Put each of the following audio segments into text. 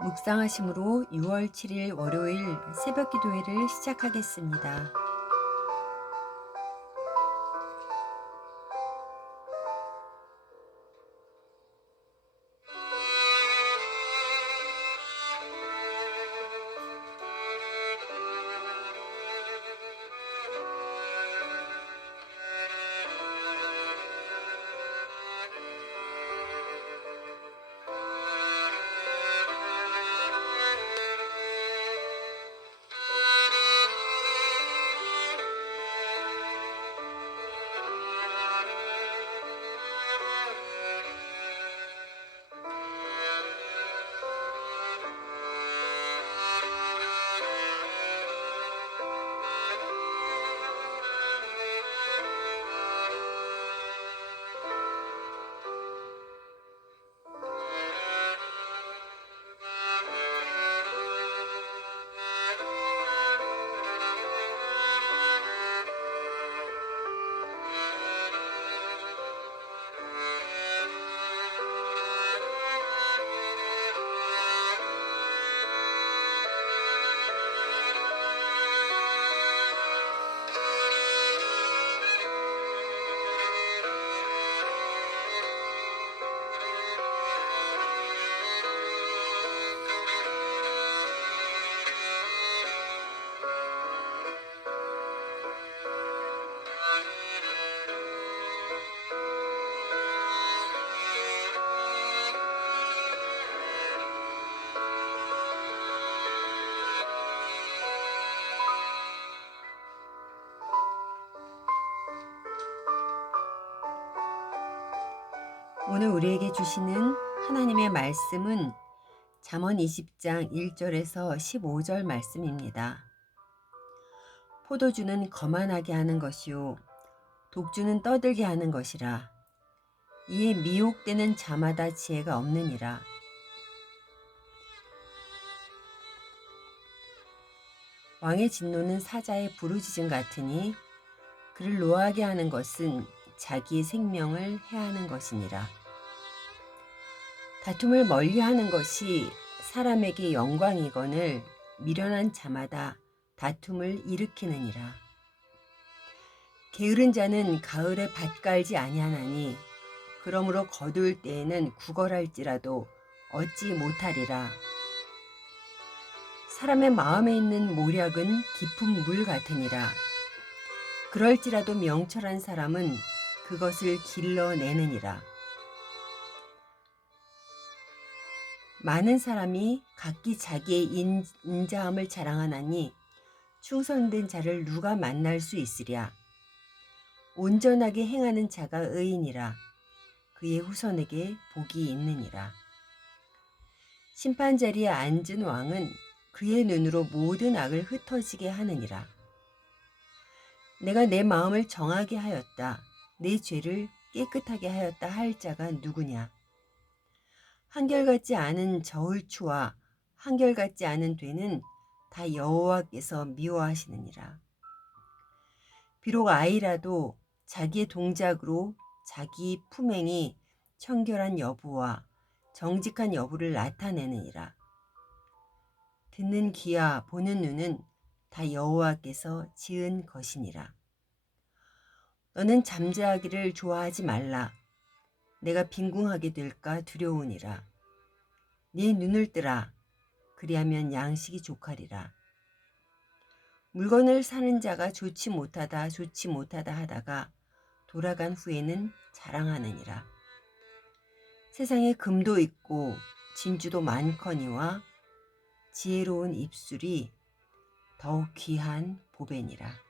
묵상하심으로 6월 7일 월요일 새벽 기도회를 시작하겠습니다. 오늘 우리에게 주시는 하나님의 말씀은 잠언 20장 1절에서 15절 말씀입니다. 포도주는 거만하게 하는 것이요 독주는 떠들게 하는 것이라. 이에 미혹되는 자마다 지혜가 없느니라. 왕의 진노는 사자의 부르짖음 같으니 그를 노하게 하는 것은 자기의 생명을 해하는 것이니라. 다툼을 멀리하는 것이 사람에게 영광이거늘 미련한 자마다 다툼을 일으키느니라. 게으른 자는 가을에 밭 갈지 아니하나니 그러므로 거둘 때에는 구걸할지라도 얻지 못하리라. 사람의 마음에 있는 모략은 깊은 물 같으니라. 그럴지라도 명철한 사람은 그것을 길러내느니라. 많은 사람이 각기 자기의 인자함을 자랑하나니 충성된 자를 누가 만날 수 있으랴. 온전하게 행하는 자가 의인이라. 그의 후손에게 복이 있느니라. 심판자리에 앉은 왕은 그의 눈으로 모든 악을 흩어지게 하느니라. 내가 내 마음을 정하게 하였다. 내 죄를 깨끗하게 하였다 할 자가 누구냐. 한결같지 않은 저울추와 한결같지 않은 되는 다 여호와께서 미워하시느니라. 비록 아이라도 자기의 동작으로 자기 품행이 청결한 여부와 정직한 여부를 나타내느니라. 듣는 귀와 보는 눈은 다 여호와께서 지은 것이니라. 너는 잠자기를 좋아하지 말라. 내가 빈궁하게 될까 두려우니라. 네 눈을 뜨라. 그리하면 양식이 족하리라. 물건을 사는 자가 좋지 못하다 하다가 돌아간 후에는 자랑하느니라. 세상에 금도 있고 진주도 많거니와 지혜로운 입술이 더욱 귀한 보배니라.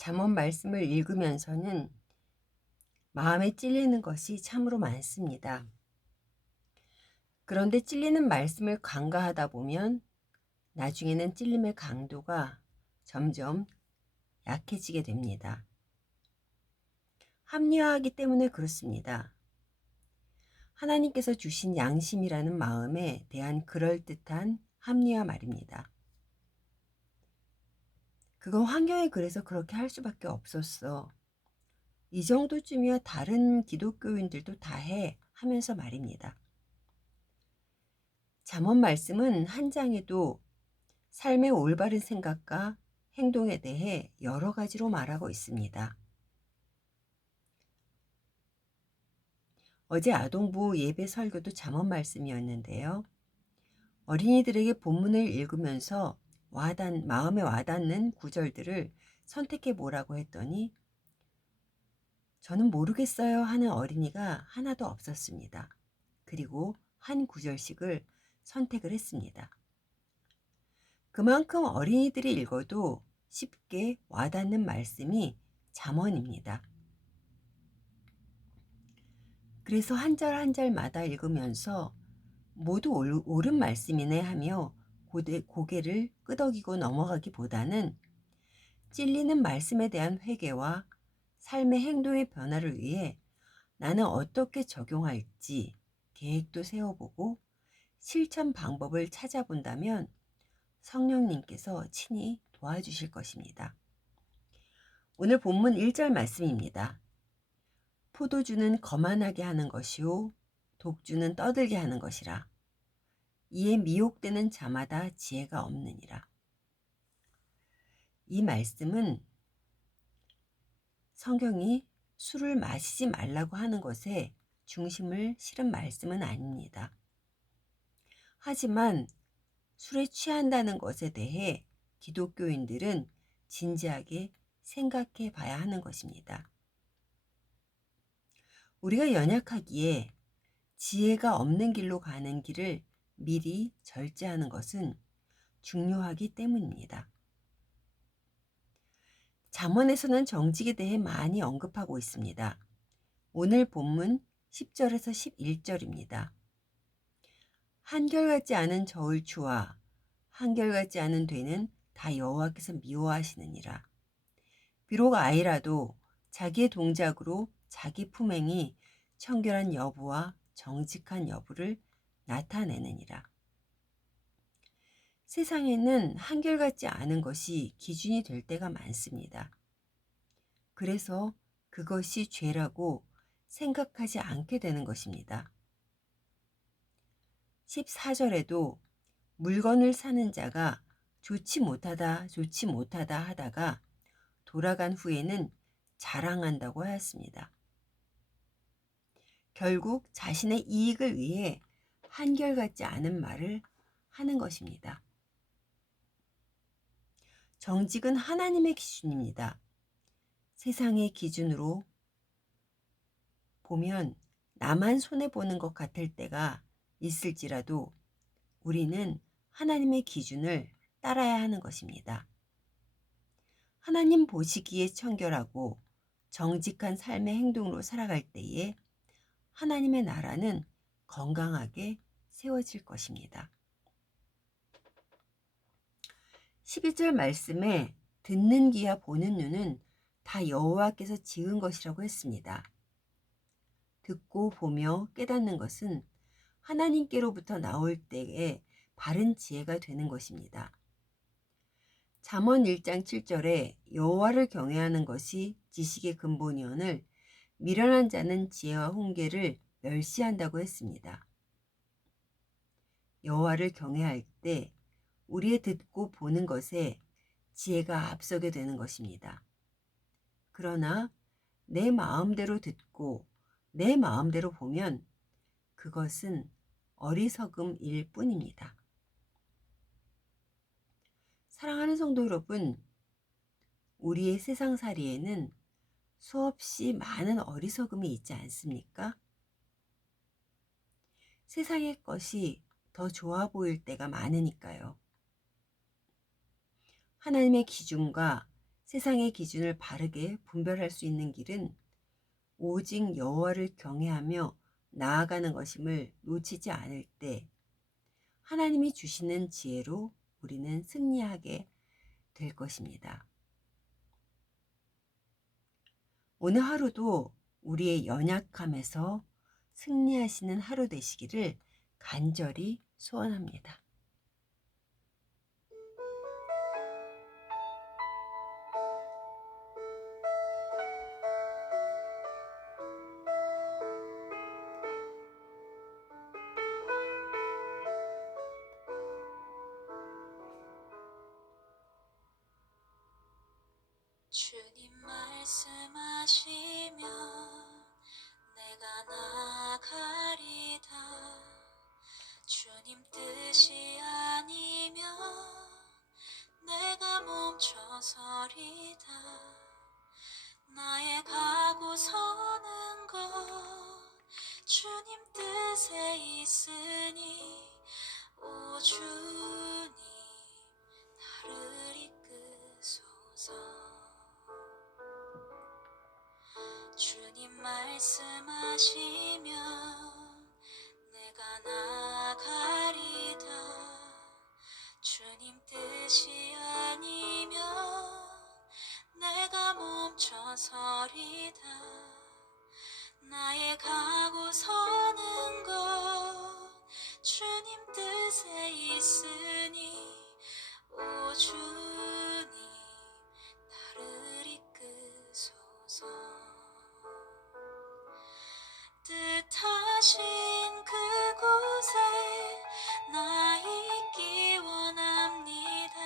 잠언 말씀을 읽으면서는 마음에 찔리는 것이 참으로 많습니다. 그런데 찔리는 말씀을 간과하다 보면 나중에는 찔림의 강도가 점점 약해지게 됩니다. 합리화하기 때문에 그렇습니다. 하나님께서 주신 양심이라는 마음에 대한 그럴듯한 합리화 말입니다. 그건 환경이 그래서 그렇게 할 수밖에 없었어. 이 정도쯤이야 다른 기독교인들도 다 해 하면서 말입니다. 잠언 말씀은 한 장에도 삶의 올바른 생각과 행동에 대해 여러 가지로 말하고 있습니다. 어제 아동부 예배 설교도 잠언 말씀이었는데요. 어린이들에게 본문을 읽으면서 마음에 와닿는 구절들을 선택해 보라고 했더니 저는 모르겠어요 하는 어린이가 하나도 없었습니다. 그리고 한 구절씩을 선택을 했습니다. 그만큼 어린이들이 읽어도 쉽게 와닿는 말씀이 잠언입니다. 그래서 한 절 한 절마다 읽으면서 모두 옳은 말씀이네 하며 고개를 끄덕이고 넘어가기보다는 찔리는 말씀에 대한 회개와 삶의 행동의 변화를 위해 나는 어떻게 적용할지 계획도 세워보고 실천 방법을 찾아본다면 성령님께서 친히 도와주실 것입니다. 오늘 본문 1절 말씀입니다. 포도주는 거만하게 하는 것이요 독주는 떠들게 하는 것이라. 이에 미혹되는 자마다 지혜가 없느니라. 이 말씀은 성경이 술을 마시지 말라고 하는 것에 중심을 실은 말씀은 아닙니다. 하지만 술에 취한다는 것에 대해 기독교인들은 진지하게 생각해 봐야 하는 것입니다. 우리가 연약하기에 지혜가 없는 길로 가는 길을 미리 절제하는 것은 중요하기 때문입니다. 잠언에서는 정직에 대해 많이 언급하고 있습니다. 오늘 본문 10절에서 11절입니다. 한결같지 않은 저울추와 한결같지 않은 되는 다 여호와께서 미워하시느니라. 비록 아이라도 자기의 동작으로 자기 품행이 청결한 여부와 정직한 여부를 나타내느니라. 세상에는 한결같지 않은 것이 기준이 될 때가 많습니다. 그래서 그것이 죄라고 생각하지 않게 되는 것입니다. 14절에도 물건을 사는 자가 좋지 못하다 하다가 돌아간 후에는 자랑한다고 하였습니다. 결국 자신의 이익을 위해 한결같지 않은 말을 하는 것입니다. 정직은 하나님의 기준입니다. 세상의 기준으로 보면 나만 손해보는 것 같을 때가 있을지라도 우리는 하나님의 기준을 따라야 하는 것입니다. 하나님 보시기에 청결하고 정직한 삶의 행동으로 살아갈 때에 하나님의 나라는 건강하게 세워질 것입니다. 12절 말씀에 듣는 귀와 보는 눈은 다 여호와께서 지은 것이라고 했습니다. 듣고 보며 깨닫는 것은 하나님께로부터 나올 때에 바른 지혜가 되는 것입니다. 잠언 1장 7절에 여호와를 경외하는 것이 지식의 근본이오늘 미련한 자는 지혜와 훈계를 멸시한다고 했습니다. 여호와를 경외할 때 우리의 듣고 보는 것에 지혜가 앞서게 되는 것입니다. 그러나 내 마음대로 듣고 내 마음대로 보면 그것은 어리석음일 뿐입니다. 사랑하는 성도 여러분, 우리의 세상살이에는 수없이 많은 어리석음이 있지 않습니까? 세상의 것이 더 좋아 보일 때가 많으니까요. 하나님의 기준과 세상의 기준을 바르게 분별할 수 있는 길은 오직 여호와를 경외하며 나아가는 것임을 놓치지 않을 때 하나님이 주시는 지혜로 우리는 승리하게 될 것입니다. 오늘 하루도 우리의 연약함에서 승리하시는 하루 되시기를 간절히 소원합니다. 주님 말씀하시면 내가 나가리다. 주님 뜻이 아니면 내가 멈춰서리다. 나의 가고 서는 것 주님 뜻에 있으니 오 주님 나를 이끄소서. 주님 말씀하시면 내가 나가리다. 주님 뜻이 아니면 내가 멈춰서리다. 나의 가고 서는 것 주님 뜻에 있으니 오 주님 나를 이끄소서. 뜻하신 그곳에 나 있기 원합니다.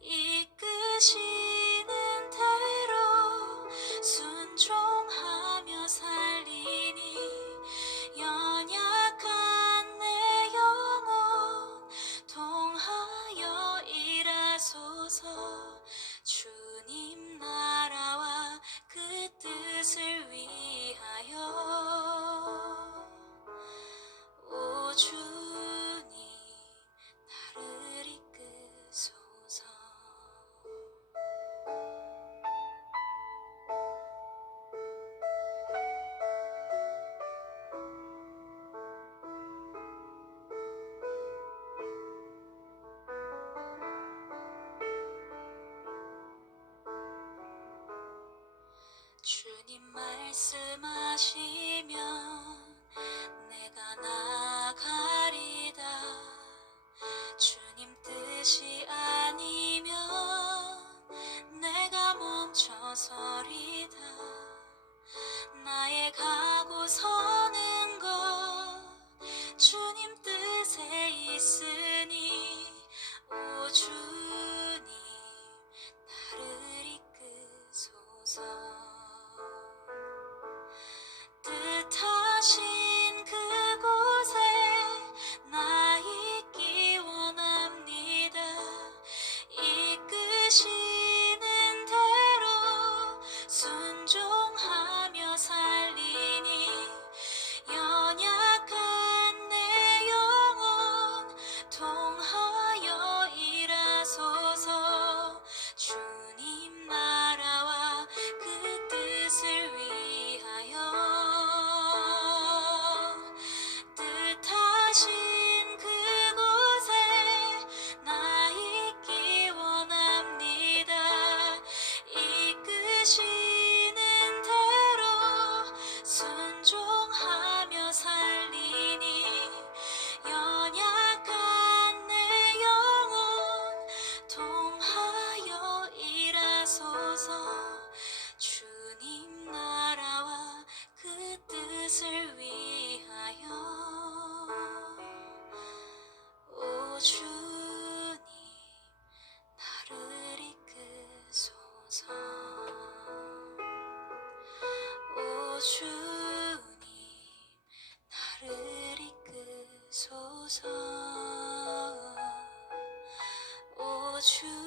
이끄시는 대로 순종하며 살리니 연약한 내 영혼 통하여 일하소서. 주님 나라와 그 뜻을 위하여 오 주님 나를 이끄소서. 주님 말씀하시면 내가 나가리다. 주님 뜻이 아니면 내가 멈춰서리다. 나의 가고 서는 것 주님 뜻에 있으니 오 주님 나를 이끄소서. 뜻하신 그곳에 나 있기 원합니다. 이끄시는 대로 순종하며 살리니 연약한 내 영혼 통하여 일하소서. 주님 나라와 그 뜻을 위하여 뜻하신 그곳에 나 있기 원합니다. 이끄시는 대로 순종하며 살리니 연약한 내 영혼 통하여 일하소서. 주님 나라와 그 뜻을 위하여 오 주님 나를 이끄소서. 오 주님 나를 이끄소서. 오 주님